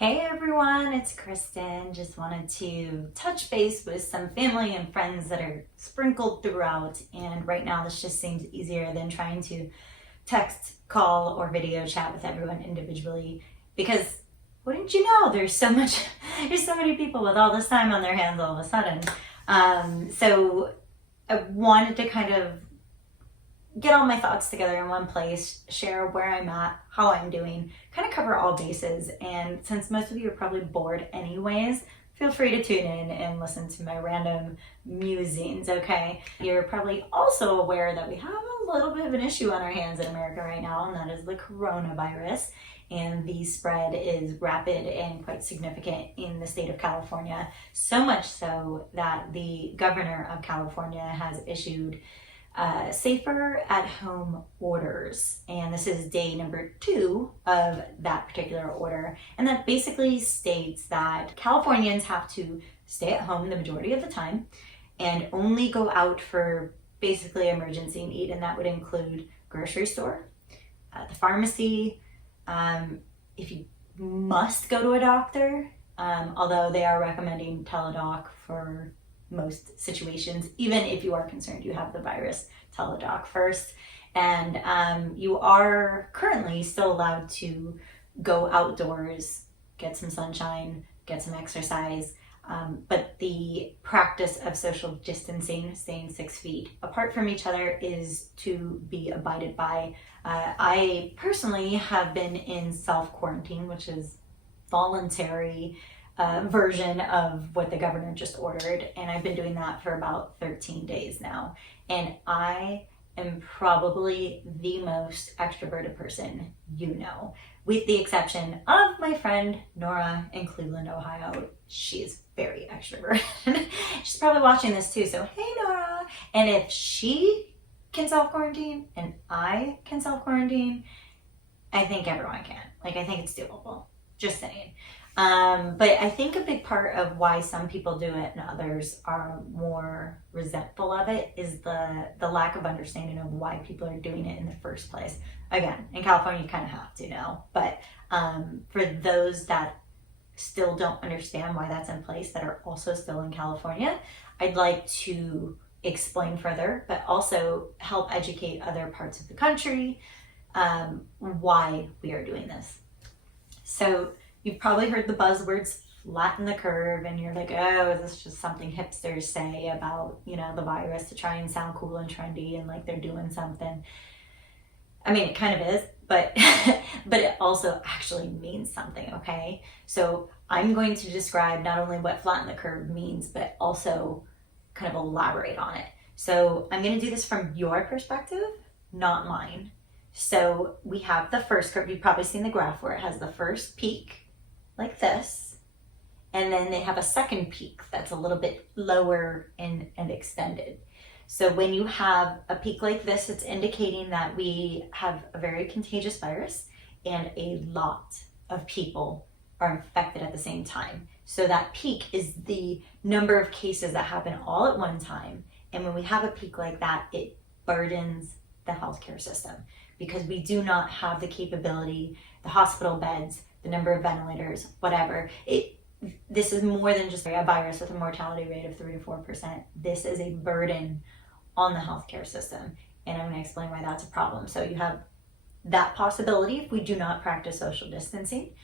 Hey everyone, it's Kristen. Just wanted to touch base with some family and friends that are sprinkled throughout, and right now this just seems easier than trying to text, call, or video chat with everyone individually, because wouldn't you know, there's so many people with all this time on their hands all of a sudden. So I wanted to kind of get all my thoughts together in one place, share where I'm at, how I'm doing, kind of cover all bases. And since most of you are probably bored anyways, feel free to tune in and listen to my random musings, okay? You're probably also aware that we have a little bit of an issue on our hands in America right now, and that is the coronavirus. And the spread is rapid and quite significant in the state of California, so much so that the governor of California has issued safer at home orders, and this is day number 2 of that particular order, and that basically states that Californians have to stay at home the majority of the time and only go out for basically emergency need, and that would include grocery store, the pharmacy, if you must go to a doctor, although they are recommending teledoc for most situations. Even if you are concerned you have the virus, teledoc first. And you are currently still allowed to go outdoors, get some sunshine, get some exercise, but the practice of social distancing, staying 6 feet apart from each other, is to be abided by. I personally have been in self-quarantine, which is voluntary version of what the governor just ordered, and I've been doing that for about 13 days now, and I am probably the most extroverted person you know, with the exception of my friend Nora in Cleveland, Ohio. She's very extroverted. She's probably watching this too, so hey Nora. And if she can self-quarantine and I can self-quarantine, I think everyone can. Like, I think it's doable. Just saying. But I think a big part of why some people do it and others are more resentful of it is the lack of understanding of why people are doing it in the first place. Again, in California, you kind of have to know. But for those that still don't understand why that's in place, that are also still in California, I'd like to explain further, but also help educate other parts of the country why we are doing this. So you've probably heard the buzzwords flatten the curve, and you're like, oh, is this just something hipsters say about, the virus to try and sound cool and trendy and like they're doing something? I mean, it kind of is, but but it also actually means something, okay? So I'm going to describe not only what flatten the curve means, but also kind of elaborate on it. So I'm going to do this from your perspective, not mine. So we have the first curve. You've probably seen the graph where it has the first peak like this, and then they have a second peak that's a little bit lower and extended. So when you have a peak like this, it's indicating that we have a very contagious virus and a lot of people are infected at the same time. So that peak is the number of cases that happen all at one time. And when we have a peak like that, it burdens the healthcare system because we do not have the capability, the hospital beds, the number of ventilators, whatever. This is more than just a virus with a mortality rate of 3 to 4%. This is a burden on the healthcare system, and I'm going to explain why that's a problem. So you have that possibility if we do not practice social distancing,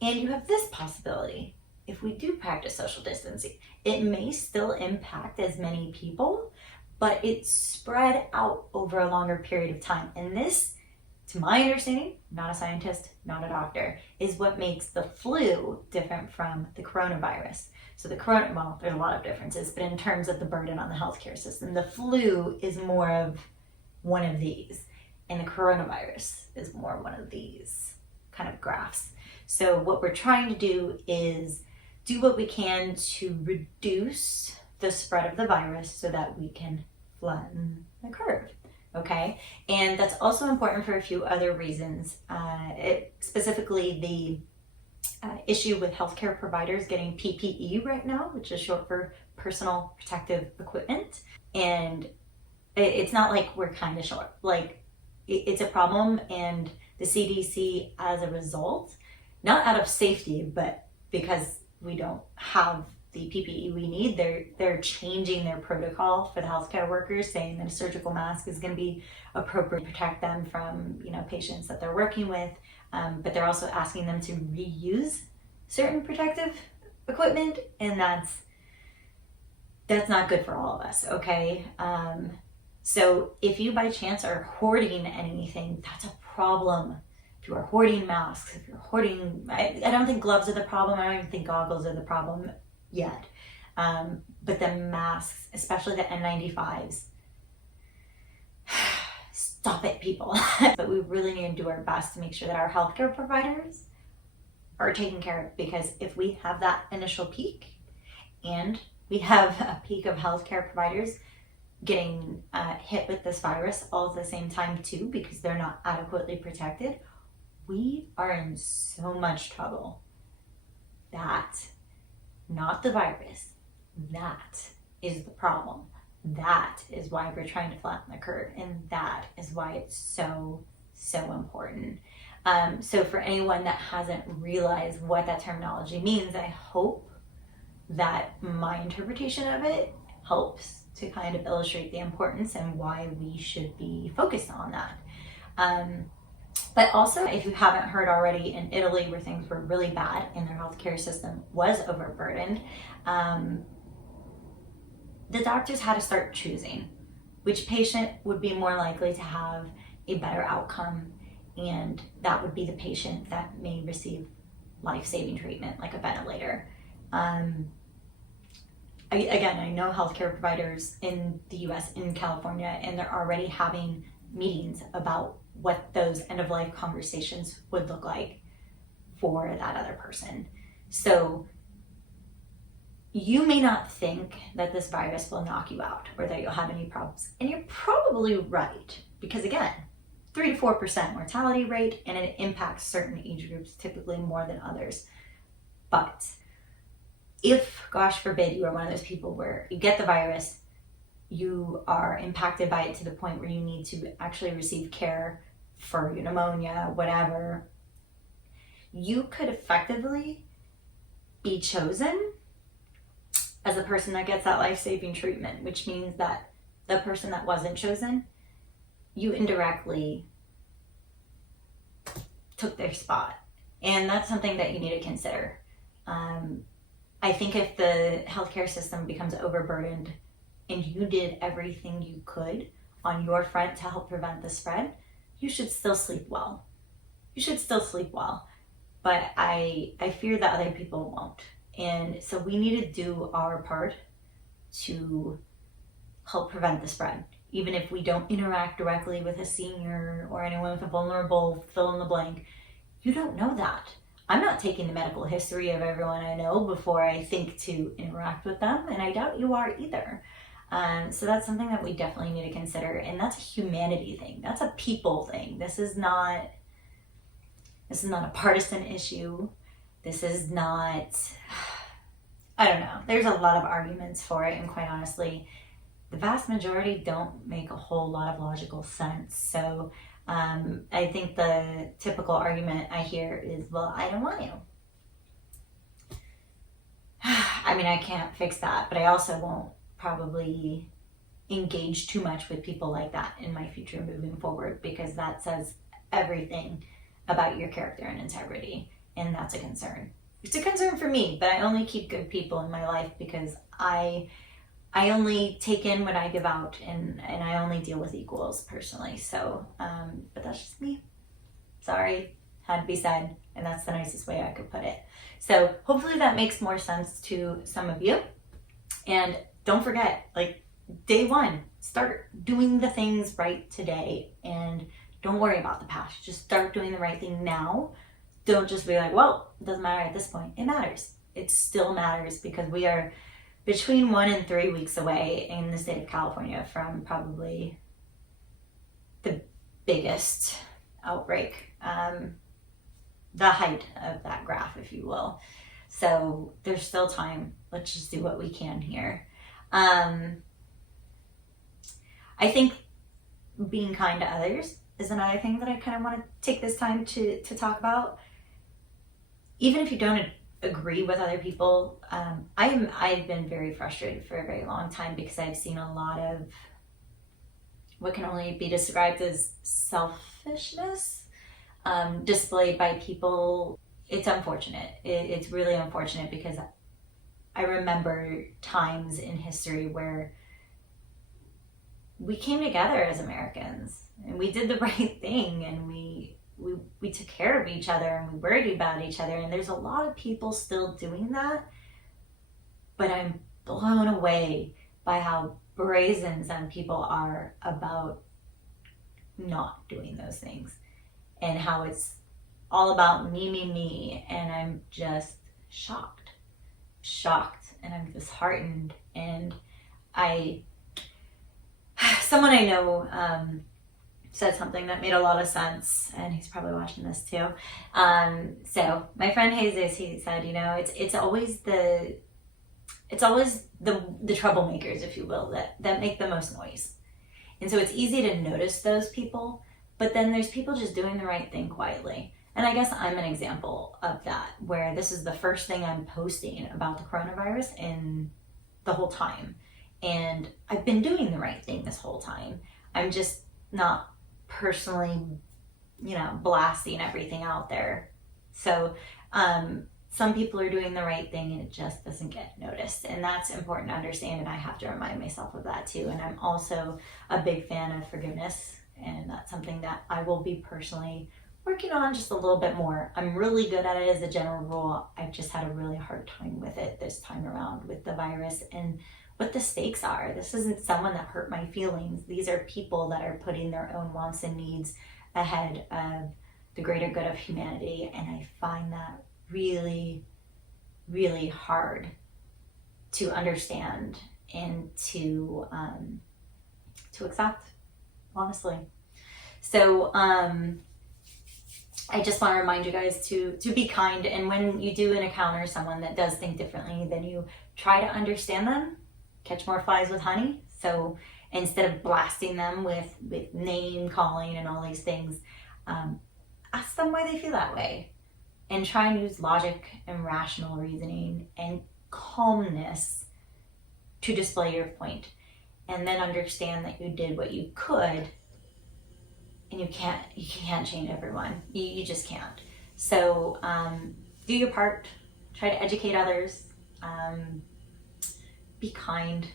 and you have this possibility if we do practice social distancing. It may still impact as many people, but it's spread out over a longer period of time, and this, to my understanding, not a scientist, not a doctor, is what makes the flu different from the coronavirus. So well, there's a lot of differences, but in terms of the burden on the healthcare system, the flu is more of one of these, and the coronavirus is more one of these kind of graphs. So what we're trying to do is do what we can to reduce the spread of the virus so that we can flatten the curve. Okay, and that's also important for a few other reasons. Specifically, the issue with healthcare providers getting PPE right now, which is short for personal protective equipment. And it's not like we're kind of short. Like, it's a problem, and the CDC, as a result, not out of safety, but because we don't have the PPE we need, they're changing their protocol for the healthcare workers, saying that a surgical mask is going to be appropriate to protect them from, patients that they're working with. But they're also asking them to reuse certain protective equipment, and that's not good for all of us, okay? So if you by chance are hoarding anything, that's a problem. If you are hoarding masks, if you're hoarding, I don't think gloves are the problem. I don't even think goggles are the problem yet. But the masks, especially the N95s, stop it, people. But we really need to do our best to make sure that our healthcare providers are taken care of, because if we have that initial peak and we have a peak of healthcare providers getting hit with this virus all at the same time too, because they're not adequately protected, we are in so much trouble. That, not the virus, that is the problem. That is why we're trying to flatten the curve, and that is why it's so important. So for anyone that hasn't realized what that terminology means, I hope that my interpretation of it helps to kind of illustrate the importance and why we should be focused on that. But also, if you haven't heard already, in Italy, where things were really bad and their healthcare system was overburdened, the doctors had to start choosing which patient would be more likely to have a better outcome, and that would be the patient that may receive life-saving treatment like a ventilator. Again, I know healthcare providers in the US, in California, and they're already having meetings about what those end-of-life conversations would look like for that other person. So you may not think that this virus will knock you out or that you'll have any problems. And you're probably right, because again, 3 to 4% mortality rate, and it impacts certain age groups typically more than others. But if, gosh forbid, you are one of those people where you get the virus, you are impacted by it to the point where you need to actually receive care for your pneumonia, whatever, you could effectively be chosen as the person that gets that life-saving treatment, which means that the person that wasn't chosen, you indirectly took their spot. And that's something that you need to consider. I think if the healthcare system becomes overburdened and you did everything you could on your front to help prevent the spread, you should still sleep well. You should still sleep well. But I fear that other people won't. And so we need to do our part to help prevent the spread. Even if we don't interact directly with a senior or anyone with a vulnerable fill in the blank, you don't know that. I'm not taking the medical history of everyone I know before I think to interact with them, and I doubt you are either. So that's something that we definitely need to consider, and that's a humanity thing. That's a people thing. This is not a partisan issue. This is not, I don't know. There's a lot of arguments for it, and quite honestly, the vast majority don't make a whole lot of logical sense. So I think the typical argument I hear is, well, I don't want you. I mean, I can't fix that, but I also won't probably engage too much with people like that in my future moving forward, because that says everything about your character and integrity, and that's a concern. It's a concern for me, but I only keep good people in my life because I only take in what I give out, and I only deal with equals personally. So, but that's just me. Sorry, had to be said, and that's the nicest way I could put it. So hopefully that makes more sense to some of you. And don't forget, like, day one, start doing the things right today, and don't worry about the past. Just start doing the right thing now. Don't just be like, well, it doesn't matter at this point. It matters. It still matters, because we are between 1 and 3 weeks away in the state of California from probably the biggest outbreak, the height of that graph, if you will. So there's still time. Let's just do what we can here. I think being kind to others is another thing that I kind of want to take this time to talk about. Even if you don't agree with other people. I've been very frustrated for a very long time because I've seen a lot of what can only be described as selfishness displayed by people. It's unfortunate. It's really unfortunate because I remember times in history where we came together as Americans and we did the right thing, and we took care of each other and we worried about each other. And there's a lot of people still doing that, but I'm blown away by how brazen some people are about not doing those things, and how it's all about me, and I'm just shocked, and I'm disheartened. And someone I know said something that made a lot of sense, and he's probably watching this too. So my friend Jesus, he said, it's always the troublemakers, if you will, that make the most noise. And so it's easy to notice those people, but then there's people just doing the right thing quietly. And I guess I'm an example of that, where this is the first thing I'm posting about the coronavirus in the whole time. And I've been doing the right thing this whole time. I'm just not personally, blasting everything out there. So some people are doing the right thing and it just doesn't get noticed. And that's important to understand, and I have to remind myself of that too. And I'm also a big fan of forgiveness, and that's something that I will be personally working on just a little bit more. I'm really good at it as a general rule. I've just had a really hard time with it this time around with the virus and what the stakes are. This isn't someone that hurt my feelings. These are people that are putting their own wants and needs ahead of the greater good of humanity. And I find that really, really hard to understand and to accept, honestly. So I just want to remind you guys to be kind. And when you do encounter someone that does think differently than you, try to understand them. Catch more flies with honey. So instead of blasting them with name calling and all these things, ask them why they feel that way, and try and use logic and rational reasoning and calmness to display your point. And then understand that you did what you could, and you can't change everyone. You just can't. So do your part. Try to educate others. Be kind.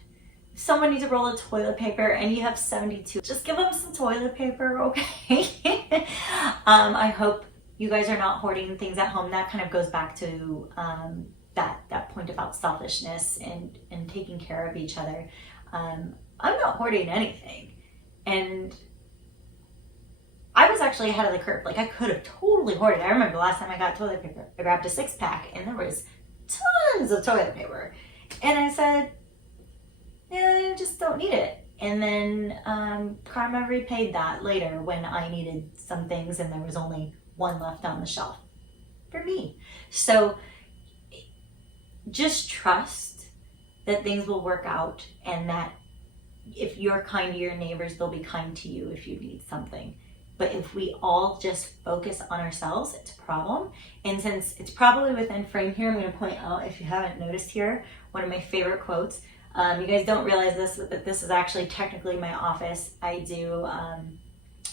If someone needs a roll of toilet paper and you have 72, just give them some toilet paper, okay? I hope you guys are not hoarding things at home. That kind of goes back to that point about selfishness and taking care of each other. I'm not hoarding anything. And I was actually ahead of the curve. Like, I could have totally hoarded. I remember the last time I got toilet paper, I grabbed a 6-pack and there was tons of toilet paper. And I said, yeah, I just don't need it. And then karma repaid that later when I needed some things and there was only one left on the shelf for me. So just trust that things will work out, and that if you're kind to your neighbors, they'll be kind to you if you need something. But if we all just focus on ourselves, it's a problem. And since it's probably within frame here, I'm going to point out, if you haven't noticed here, one of my favorite quotes. You guys don't realize this, but this is actually technically my office. I do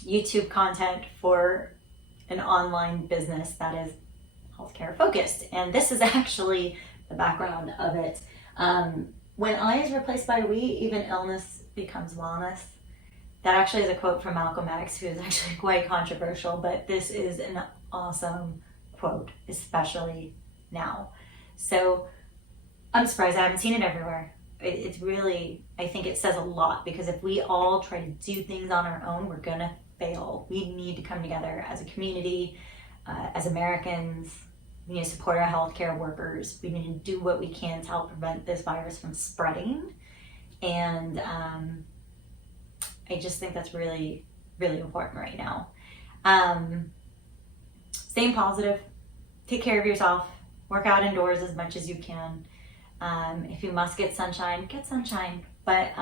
YouTube content for an online business that is healthcare focused. And this is actually the background of it. When I is replaced by we, even illness becomes wellness. That actually is a quote from Malcolm X, who is actually quite controversial, but this is an awesome quote, especially now. So I'm surprised I haven't seen it everywhere. It's really, I think it says a lot, because if we all try to do things on our own, we're gonna fail. We need to come together as a community, as Americans. We need to support our healthcare workers. We need to do what we can to help prevent this virus from spreading. And I just think that's really, really important right now. Staying positive, take care of yourself, work out indoors as much as you can. If you must get sunshine, but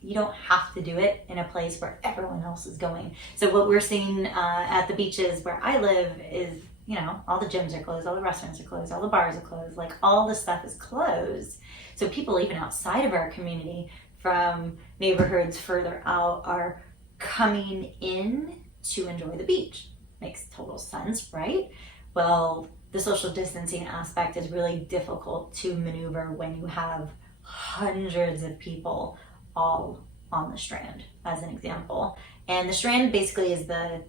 you don't have to do it in a place where everyone else is going. So what we're seeing at the beaches where I live is, you know, all the gyms are closed, all the restaurants are closed, all the bars are closed, like all the stuff is closed. So people even outside of our community from neighborhoods further out are coming in to enjoy the beach. Makes total sense, right? Well, the social distancing aspect is really difficult to maneuver when you have hundreds of people all on the Strand, as an example. And the Strand basically is the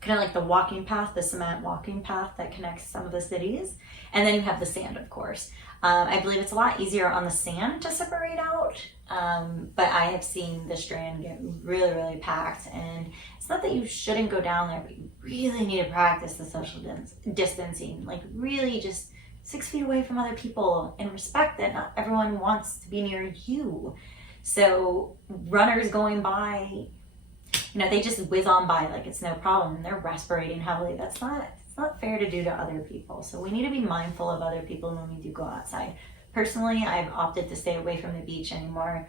kind of like the walking path, the cement walking path that connects some of the cities. And then you have the sand, of course. I believe it's a lot easier on the sand to separate out, but I have seen the Strand get really, really packed. And it's not that you shouldn't go down there, but you really need to practice the social distancing, like really just 6 feet away from other people, and respect that not everyone wants to be near you. So runners going by, you know, they just whiz on by like it's no problem, and they're respirating heavily. It's not fair to do to other people. So we need to be mindful of other people when we do go outside. Personally, I've opted to stay away from the beach anymore.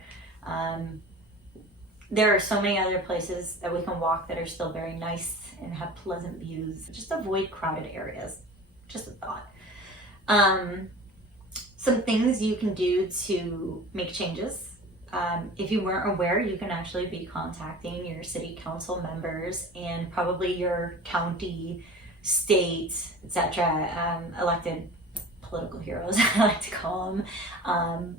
There are so many other places that we can walk that are still very nice and have pleasant views. Just avoid crowded areas. Just a thought. Some things you can do to make changes. If you weren't aware, you can actually be contacting your city council members and probably your county, state, etc. Elected political heroes, I like to call them.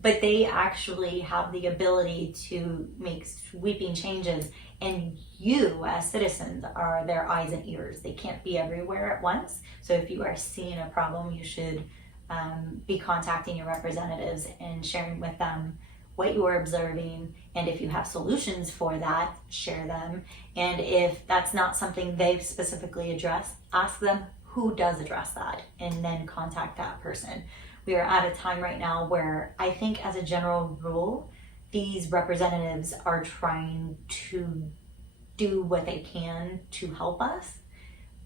But they actually have the ability to make sweeping changes, and you as citizens are their eyes and ears. They can't be everywhere at once. So if you are seeing a problem, you should be contacting your representatives and sharing with them what you are observing, and if you have solutions for that, share them. And if that's not something they've specifically addressed, ask them who does address that, and then contact that person. We are at a time right now where I think as a general rule, these representatives are trying to do what they can to help us,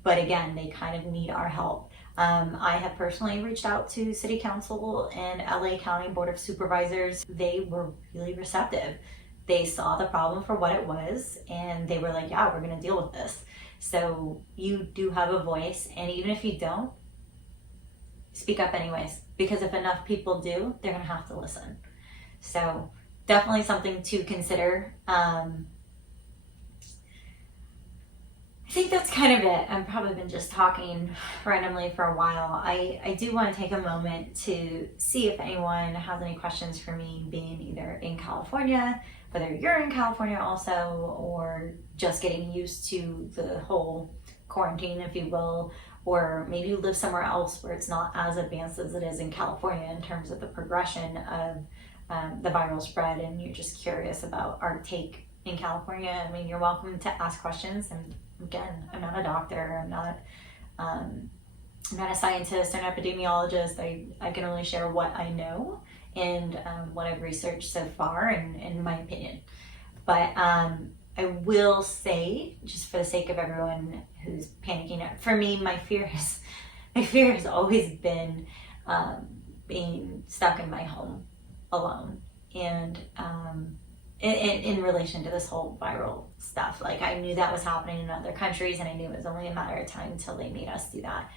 but again, they kind of need our help. I have personally reached out to City Council and LA County Board of Supervisors. They were really receptive. They saw the problem for what it was, and they were like, yeah, we're gonna deal with this. So you do have a voice, and even if you don't, speak up anyways, because if enough people do, they're gonna have to listen. So definitely something to consider. I think that's kind of it. I've probably been just talking randomly for a while. I do want to take a moment to see if anyone has any questions for me, being either in California, whether you're in California also, or just getting used to the whole quarantine, if you will, or maybe you live somewhere else where it's not as advanced as it is in California in terms of the progression of the viral spread, and you're just curious about our take in California. I mean, you're welcome to ask questions. And again, I'm not a doctor, I'm not a scientist or an epidemiologist. I can only share what I know and what I've researched so far, and in my opinion. But I will say, just for the sake of everyone who's panicking, for me, my fear has always been being stuck in my home alone, and in relation to this whole viral stuff. Like, I knew that was happening in other countries, and I knew it was only a matter of time until they made us do that.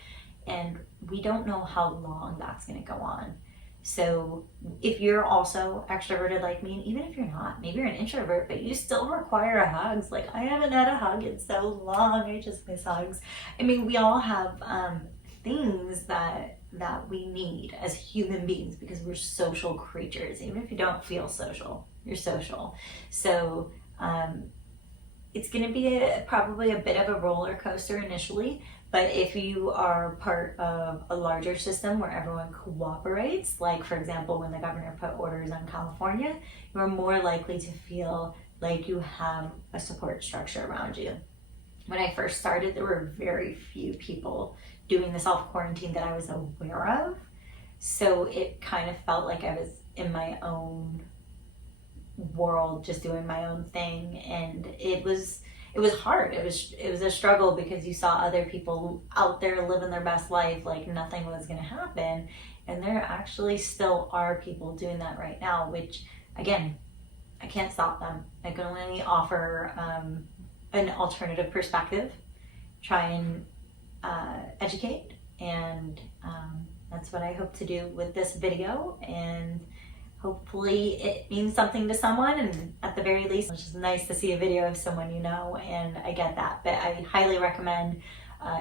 And we don't know how long that's going to go on. So if you're also extroverted like me, and even if you're not, maybe you're an introvert, but you still require hugs. Like, I haven't had a hug in so long. I just miss hugs. I mean, we all have things that we need as human beings, because we're social creatures. Even if you don't feel social, you're social. So it's going to be probably a bit of a roller coaster initially, but if you are part of a larger system where everyone cooperates, like for example when the governor put orders on California, you're more likely to feel like you have a support structure around you. When I first started, there were very few people doing the self-quarantine that I was aware of, so it kind of felt like I was in my own world, just doing my own thing, and it was hard. It was a struggle, because you saw other people out there living their best life like nothing was going to happen, and there actually still are people doing that right now, which again, I can't stop them. I can only offer an alternative perspective, try and educate, and that's what I hope to do with this video, and hopefully it means something to someone. And at the very least, it's just nice to see a video of someone you know, and I get that. But I highly recommend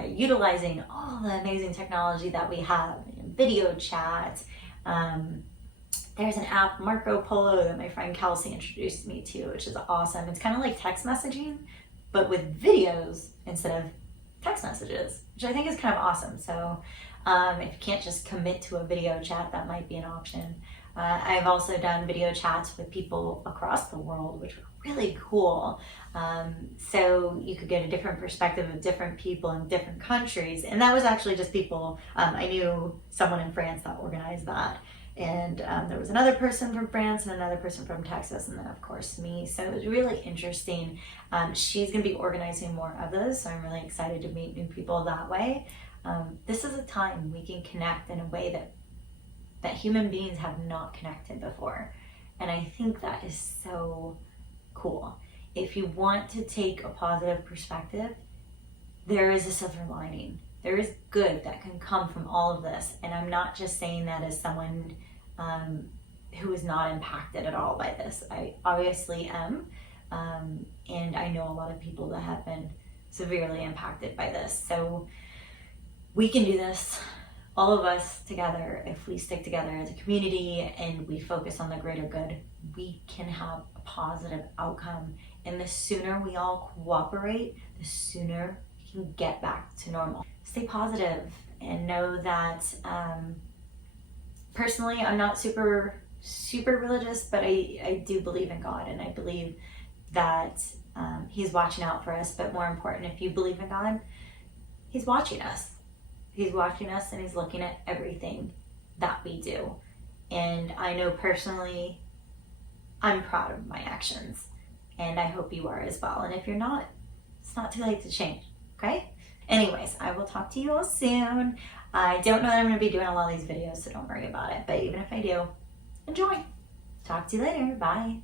utilizing all the amazing technology that we have, video chat. There's an app, Marco Polo, that my friend Kelsey introduced me to, which is awesome. It's kind of like text messaging, but with videos instead of text messages, which I think is kind of awesome. So if you can't just commit to a video chat, that might be an option. I've also done video chats with people across the world, which were really cool. So you could get a different perspective of different people in different countries. And that was actually just people, I knew someone in France that organized that. And there was another person from France and another person from Texas, and then of course me. So it was really interesting. She's going to be organizing more of those, so I'm really excited to meet new people that way. This is a time we can connect in a way that human beings have not connected before. And I think that is so cool. If you want to take a positive perspective, there is a silver lining. There is good that can come from all of this. And I'm not just saying that as someone who is not impacted at all by this. I obviously am. And I know a lot of people that have been severely impacted by this. So we can do this, all of us together. If we stick together as a community and we focus on the greater good, we can have a positive outcome. And the sooner we all cooperate, the sooner we can get back to normal. Stay positive and know that personally, I'm not super religious, but I do believe in God, and I believe that He's watching out for us. But more important, if you believe in God, He's watching us. He's watching us, and He's looking at everything that we do. And I know personally, I'm proud of my actions, and I hope you are as well. And if you're not, it's not too late to change, okay? Anyways, I will talk to you all soon. I don't know that I'm going to be doing a lot of these videos, so don't worry about it. But even if I do, enjoy. Talk to you later. Bye.